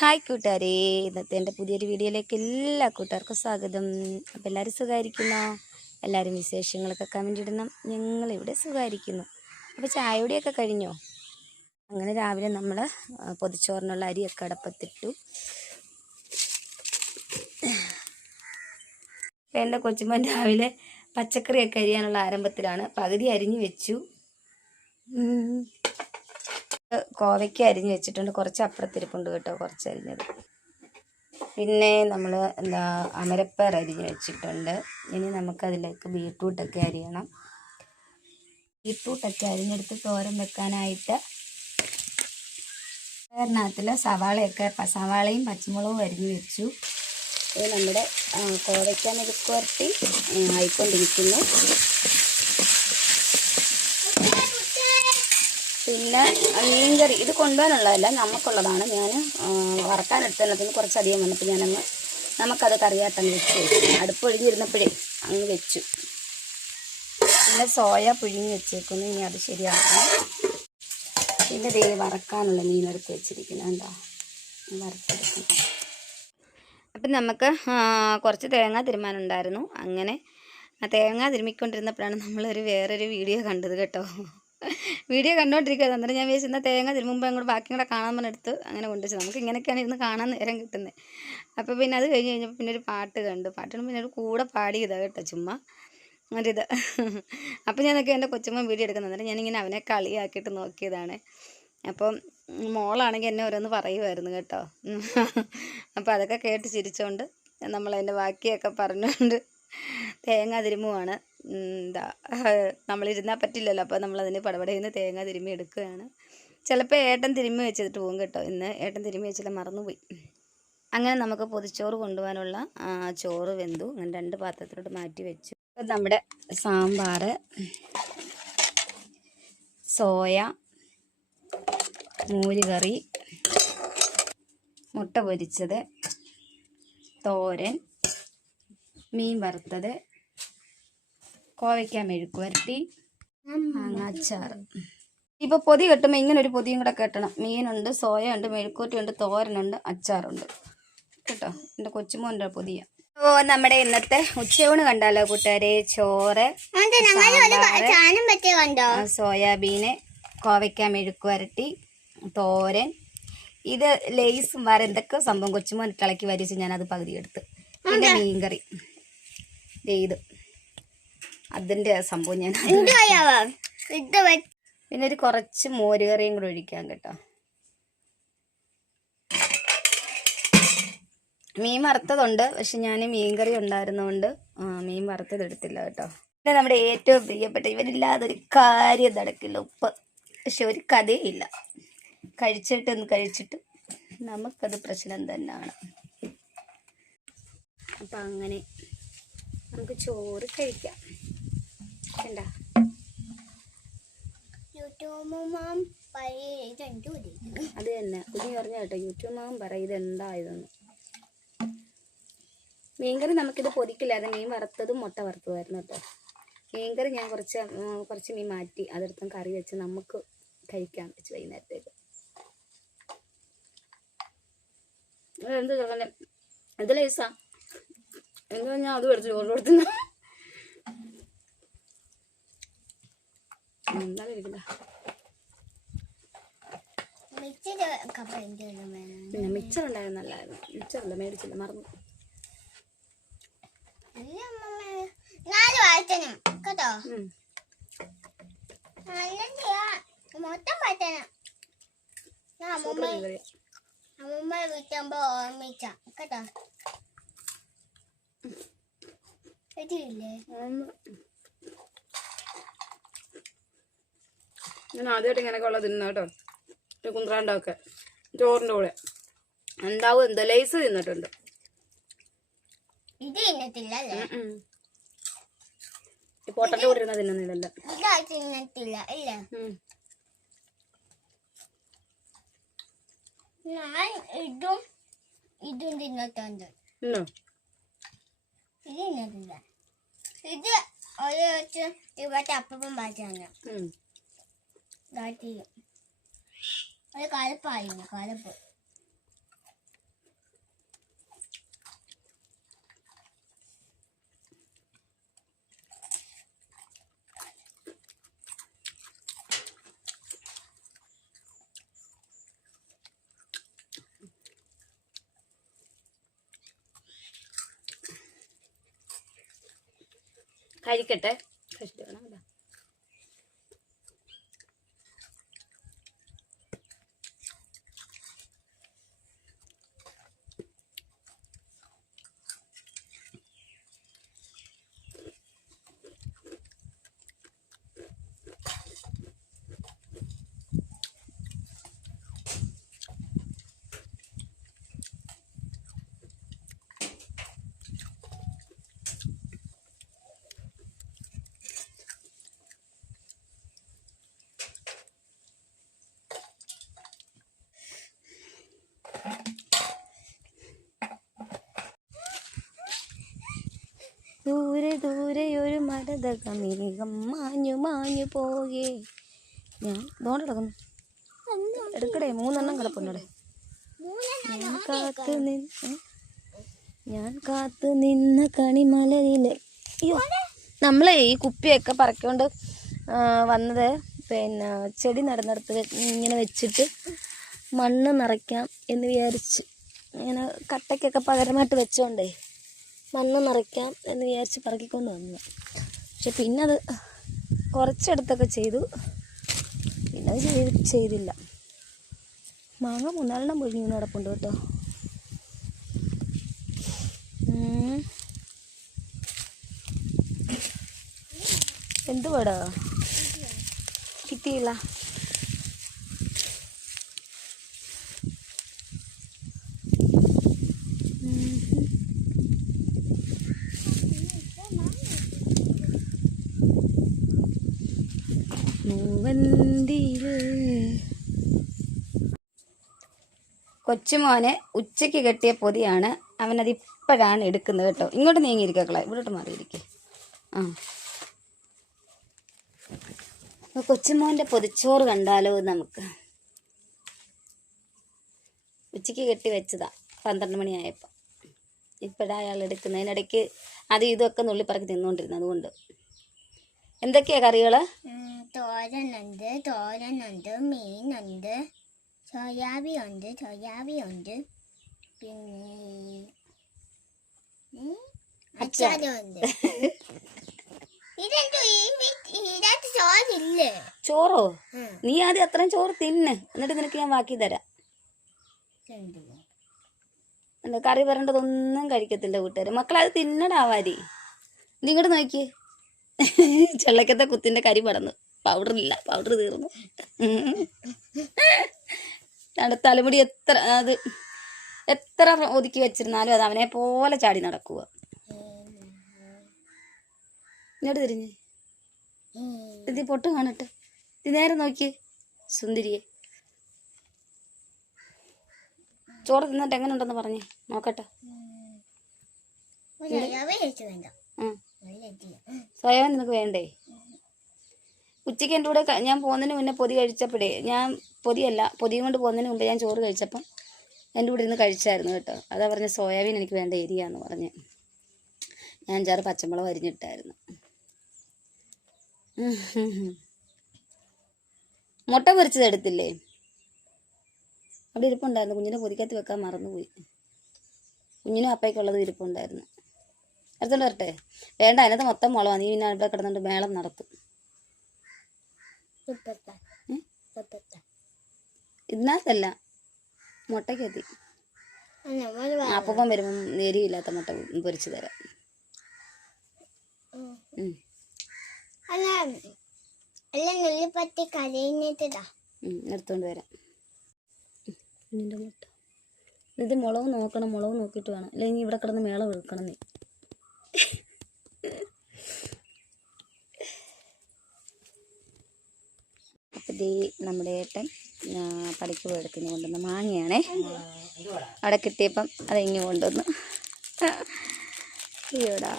Hi കൂട്ടുകാരെ, ഇന്നത്തെ എൻ്റെ പുതിയൊരു വീഡിയോയിലേക്ക് എല്ലാ കൂട്ടുകാർക്കും സ്വാഗതം. അപ്പോൾ എല്ലാവരും സുഖമായിരിക്കുന്നോ? എല്ലാവരും വിശേഷങ്ങളൊക്കെ കമൻ്റ് ഇടണം. ഞങ്ങളിവിടെ സുഖമായിരിക്കുന്നു. അപ്പോൾ ചായയോടെയൊക്കെ കഴിഞ്ഞോ? അങ്ങനെ രാവിലെ നമ്മൾ പൊതിച്ചോറിനുള്ള അരിയൊക്കെ അടപ്പത്തിട്ടു. എൻ്റെ കൊച്ചുമ്മൻ രാവിലെ പച്ചക്കറിയൊക്കെ അരിയാനുള്ള ആരംഭത്തിലാണ്. പകുതി അരിഞ്ഞു വെച്ചു. കോവയ്ക്ക് അരിഞ്ഞ് വെച്ചിട്ടുണ്ട്. കുറച്ച് അപ്പുറത്തിരിപ്പുണ്ട് കേട്ടോ, കുറച്ച് അരിഞ്ഞത്. പിന്നെ നമ്മൾ അമരപ്പയർ അരിഞ്ഞ് വെച്ചിട്ടുണ്ട്. ഇനി നമുക്കതിലേക്ക് ബീട്രൂട്ടൊക്കെ അരിയണം. ബീട്രൂട്ടൊക്കെ അരിഞ്ഞെടുത്ത് തോരൻ വെക്കാനായിട്ട് പയറിനകത്തിൽ സവാളയും പച്ചമുളകും അരിഞ്ഞ് വെച്ചു. ഇത് നമ്മുടെ കോവയ്ക്ക മെഴുക്ക് വരട്ടി ആയിക്കൊണ്ടിരിക്കുന്നു. പിന്നെ മീൻകറി ഇത് കൊണ്ടുപോകാനുള്ളതല്ല, നമുക്കുള്ളതാണ്. ഞാൻ വറക്കാനെടുത്തതിനകത്ത് കുറച്ചധികം വന്നപ്പോൾ നമുക്കത് കറിയാട്ടങ്ങ് വെച്ച് അടുപ്പ് ഒഴിഞ്ഞിരുന്നപ്പോഴേ അങ്ങ് വെച്ചു. പിന്നെ സോയ പുഴുങ്ങി വെച്ചേക്കുന്നു, ഇനി അത് ശരിയാക്കണം. പിന്നെ ദേ വറക്കാനുള്ള മീനെടുത്ത് വെച്ചിരിക്കുന്നത് എന്താ വറുത്തെടുക്കണം. അപ്പം നമുക്ക് കുറച്ച് തേങ്ങ തിരുമാനുണ്ടായിരുന്നു. അങ്ങനെ ആ തേങ്ങ തിരുമ്മിക്കൊണ്ടിരുന്നപ്പോഴാണ് നമ്മളൊരു വേറൊരു വീഡിയോ കണ്ടത് കേട്ടോ. വീഡിയോ കണ്ടുകൊണ്ടിരിക്കുക. അന്നേരം ഞാൻ വിചാരിച്ചിരുന്ന തേങ്ങ തിരുമ്പുമ്പോൾ അങ്ങോട്ട് ബാക്കി കൂടെ കാണാൻ പറഞ്ഞെടുത്ത് അങ്ങനെ കൊണ്ടുവച്ചു. നമുക്ക് ഇങ്ങനെയൊക്കെയാണ് ഇരുന്ന് കാണാൻ നേരം കിട്ടുന്നത്. അപ്പോൾ പിന്നെ അത് കഴിഞ്ഞപ്പോൾ പിന്നെ ഒരു പാട്ട് കണ്ടു. പാട്ടിന് പിന്നെ ഒരു കൂടെ പാടിയതാണ് കേട്ടോ, ചുമ്മാ ഒരിത്. അപ്പോൾ ഞാനൊക്കെ എൻ്റെ കൊച്ചുമ്മ വീഡിയോ എടുക്കുന്നത്. അന്നേരം ഞാനിങ്ങനെ അവനെ കളിയാക്കിയിട്ട് നോക്കിയതാണ്. അപ്പം മോളാണെങ്കിൽ എന്നെ ഓരോന്ന് പറയുമായിരുന്നു കേട്ടോ. അപ്പോൾ അതൊക്കെ കേട്ട് ചിരിച്ചുകൊണ്ട് നമ്മളതിൻ്റെ ബാക്കിയൊക്കെ പറഞ്ഞുകൊണ്ട് തേങ്ങ തിരുമ്മുവാണ്. നമ്മളിരുന്നാൽ പറ്റില്ലല്ലോ, അപ്പോൾ നമ്മളതിന് പടപടയിൽ തേങ്ങ തിരുമ്മി എടുക്കുകയാണ്. ചിലപ്പോൾ ഏട്ടൻ തിരുമ്മി വെച്ചിട്ട് പോകും കേട്ടോ. ഇന്ന് ഏട്ടൻ തിരുമ്മി വെച്ചില്ല, മറന്നുപോയി. അങ്ങനെ നമുക്ക് പൊതിച്ചോറ് കൊണ്ടുപോകാനുള്ള ചോറ് വെന്തു. അങ്ങനെ 2 പാത്രത്തിലോട്ട് മാറ്റി വെച്ചു. ഇപ്പം നമ്മുടെ സാമ്പാർ, സോയ, മോരുകറി, മുട്ട പൊരിച്ചത്, തോരൻ, മീൻ വറുത്തത്, കോവയ്ക്ക മെഴുക്ക് വരട്ടി, അച്ചാർ. ഇപ്പോൾ പൊതി കെട്ടുമ്പോൾ ഇങ്ങനെ ഒരു പൊതിയും കൂടെ കെട്ടണം. മീനുണ്ട്, സോയ ഉണ്ട്, മെഴുക്കുവരട്ടിയുണ്ട്, തോരനുണ്ട്, അച്ചാറുണ്ട് കേട്ടോ. എൻ്റെ കൊച്ചുമോൻ്റെ പൊതിയാണ്. അപ്പോൾ നമ്മുടെ ഇന്നത്തെ ഉച്ചയൂണ് കണ്ടാലോ കൂട്ടുകാരെ? ചോറ്, സോയാബീന്, കോവയ്ക്ക മെഴുക്ക് വരട്ടി, തോരൻ, ഇത് ലേസും വേറെ എന്തൊക്കെ സംഭവം കൊച്ചുമോൻ ഇളക്കി വരിച്ച് ഞാനത് പകുതി എടുത്ത്. പിന്നെ മീൻകറി ഇത് അതിൻ്റെ സംഭവം ഞാൻ പിന്നെ ഒരു കുറച്ച് മോരുകറിയും കൂടെ ഒഴിക്കാം കേട്ടോ. മീൻ വറുത്തതുണ്ട്, പക്ഷെ ഞാൻ മീൻകറി ഉണ്ടായിരുന്നതുകൊണ്ട് മീൻ വറുത്തത് എടുത്തില്ല കേട്ടോ. പിന്നെ നമ്മുടെ ഏറ്റവും പ്രിയപ്പെട്ട ഇവരില്ലാതൊരു കാര്യം നടക്കില്ല, ഉപ്പ്. പക്ഷെ ഒരു കഥയില്ല, കഴിച്ചിട്ട് നമുക്കത് പ്രശ്നം തന്നെയാണ്. അപ്പം അങ്ങനെ നമുക്ക് ചോറ് കഴിക്കാം. അത് തന്നെ കുഞ്ഞി പറഞ്ഞ കേട്ടോ, യൂട്യൂബ് മാമൻ പറയും ഇതെന്താ ഇതെന്ന്. മീൻകറി നമുക്കിത് പൊതിക്കില്ലാതെ മീൻ വറുത്തതും മുട്ട വറുത്തതായിരുന്നു കേട്ടോ. മീൻകറി ഞാൻ കുറച്ച് മീൻ മാറ്റി അതെടുത്തും കറി വെച്ച് നമുക്ക് കഴിക്കാൻ വെച്ച് വൈകുന്നേരത്തേക്ക്. എന്ത് ചോദിക്കാൻ എന്ത് ലേസാ എന്ന് പറഞ്ഞാൽ അത് എടുത്ത് ചോറ് കൊടുത്തുന്ന പിന്നെ മിച്ചർ ഉണ്ടായിരുന്നല്ലായിരുന്നു. മിച്ചറല്ല, മേടിച്ചില്ല, മറന്നു. കേട്ടോ ഞാൻ ആദ്യമായിട്ട് ഇങ്ങനെയൊക്കെ ഉള്ള തിന്ന കേട്ടോ. കുന്ത്രാണ്ടൊക്കെ ചോറിൻ്റെ കൂടെ എന്താവും എന്തോ ലേസ് തിന്നിട്ടുണ്ട്. ഇത് പൊട്ടൻ്റെ കൂടെ ഇരുന്ന തിന്നുന്നില്ലല്ലോ. ഞാൻ ഇതും തിന്നിട്ടുണ്ട്. ഇത് ഇവിടെ അപ്പം മാറ്റാണ്. കലപ്പായിരുന്നു കലപ്പ്. കഴിക്കട്ടെ. കഷ്ടമാണ് അല്ല. ദൂരെ ദൂരെ ഒരു മരതകമേഘം മാഞ്ഞു മാഞ്ഞു പോകേ. ഞാൻ ഇതുകൊണ്ട് കിടക്കുന്നു. എടുക്കടേ, 3 കിടപ്പുണ്ടേ. ഞാൻ കാത്തു നിന്ന കണിമലരിലെ. അയ്യോ, നമ്മളെ ഈ കുപ്പിയൊക്കെ പറക്കൊണ്ട് വന്നത് പിന്നെ ചെടി നടന്നിടത്ത് ഇങ്ങനെ വെച്ചിട്ട് മണ്ണ് നിറയ്ക്കാം എന്ന് വിചാരിച്ച്. ഇങ്ങനെ കട്ടയ്ക്കൊക്കെ പകരമായിട്ട് വെച്ചോണ്ടേ മണ്ണ് നിറയ്ക്കാം എന്ന് വിചാരിച്ച് പറക്കിക്കൊണ്ട് വന്നു. പക്ഷെ പിന്നെ അത് കുറച്ചെടുത്തൊക്കെ ചെയ്തു, പിന്നെ അത് ചെയ്തില്ല. മാങ്ങ 3 പൊഴിഞ്ഞു നടപ്പുണ്ട് കേട്ടോ. എന്തുവാടാ കിട്ടിയില്ല? കൊച്ചുമോനെ ഉച്ചയ്ക്ക് കെട്ടിയ പൊതിയാണ്. അവനത് ഇപ്പോഴാണ് എടുക്കുന്നത് കേട്ടോ. ഇങ്ങോട്ട് നീങ്ങിയിരിക്കളെ, ഇവിടോട്ട് മാറിയിരിക്കേ. കൊച്ചുമോൻ്റെ പൊതിച്ചോറ് കണ്ടാലോ നമുക്ക്. ഉച്ചയ്ക്ക് കെട്ടി വെച്ചതാ 12 മണിയായപ്പോൾ. ഇപ്പോഴാണ് അയാൾ എടുക്കുന്നത്. അതിനിടയ്ക്ക് അത് ഇതൊക്കെ നുള്ളിപ്പറക്കി തിന്നുകൊണ്ടിരുന്നു. അതുകൊണ്ട് എന്തൊക്കെയാ കറികൾ? തോരനുണ്ട്, മീനുണ്ട്, സോയാബി ഉണ്ട്, പിന്നെ അച്ചാറുണ്ട്. ചോറോ? നീ ആദ്യം അത്രയും ചോറ് തിന്ന്, എന്നിട്ട് നിനക്ക് ഞാൻ ബാക്കി തരാം. കറി വരേണ്ടതൊന്നും കഴിക്കത്തില്ല കൂട്ടുകാർ. മക്കളത് തിന്നടാവാരി. നീ ഇങ്ങോട്ട് നോക്കി, ചെള്ളക്കത്തെ കുത്തിൻ്റെ കരി പടന്നു. പൗഡറില്ല, പൗഡർ തീർന്നു. തലമുടി എത്ര ഒതുക്കി വെച്ചിരുന്നാലും അത് അവനെ പോലെ ചാടി നടക്കുക. ഇങ്ങോട്ട് തിരിഞ്ഞ് ഇത് പൊട്ട് കാണട്ടെ. ഇത് നേരെ നോക്കി സുന്ദരിയെ. ചോറ് തിന്നിട്ട് എങ്ങനെ ഉണ്ടെന്ന് പറഞ്ഞേ നോക്കട്ടെ. സ്വയം നിനക്ക് വേണ്ടേ? ഉച്ചയ്ക്ക് എൻ്റെ കൂടെ ഞാൻ പോകുന്നതിന് മുന്നേ പൊതി കഴിച്ചപ്പോഴേ, ഞാൻ പൊതിയും കൊണ്ട് പോകുന്നതിന് മുമ്പേ ഞാൻ ചോറ് കഴിച്ചപ്പം എൻ്റെ കൂടെ ഇരുന്ന് കഴിച്ചായിരുന്നു കേട്ടോ. അതാ പറഞ്ഞ സോയാബീൻ എനിക്ക് വേണ്ട ഏരിയാന്ന് പറഞ്ഞ് ഞാൻ 5-6 പച്ചമുളക് അരിഞ്ഞിട്ടായിരുന്നു. മുട്ട പൊരിച്ചത് എടുത്തില്ലേ? അവിടെ ഇരിപ്പുണ്ടായിരുന്നു. കുഞ്ഞിനെ പൊതിക്കകത്ത് വെക്കാൻ മറന്നുപോയി. കുഞ്ഞിനും അപ്പയ്ക്കുള്ളത് ഇരിപ്പുണ്ടായിരുന്നു. എടുത്തോണ്ട് വരട്ടെ? വേണ്ട, അതിനകത്ത് മൊത്തം മുളകാണ്. നീ പിന്നെ ഇവിടെ കിടന്നുകൊണ്ട് മേളം നടത്തും. ഇതിനകത്തല്ല, മുട്ടയ്ക്കത്തി. അപ്പം വരുമ്പം എരിയില്ലാത്ത മുട്ട പൊരിച്ചു തരാം. എടുത്തോണ്ട് വരാം. കുഞ്ഞിൻ്റെ മുട്ട ഇത് മുളക് നോക്കണം, മുളക് നോക്കിയിട്ട് വേണം, അല്ലെങ്കിൽ ഇവിടെ കിടന്ന് മേളം വെളുക്കണം നീ. അപ്പം ദേ നമ്മുടെ ഏട്ടൻ പണിക്ക് പോയെടുത്തിന് കൊണ്ടുവന്ന മാങ്ങയാണേ. അവിടെ കിട്ടിയപ്പം അതിങ്ങ് കൊണ്ടുവന്നു. ഈടാ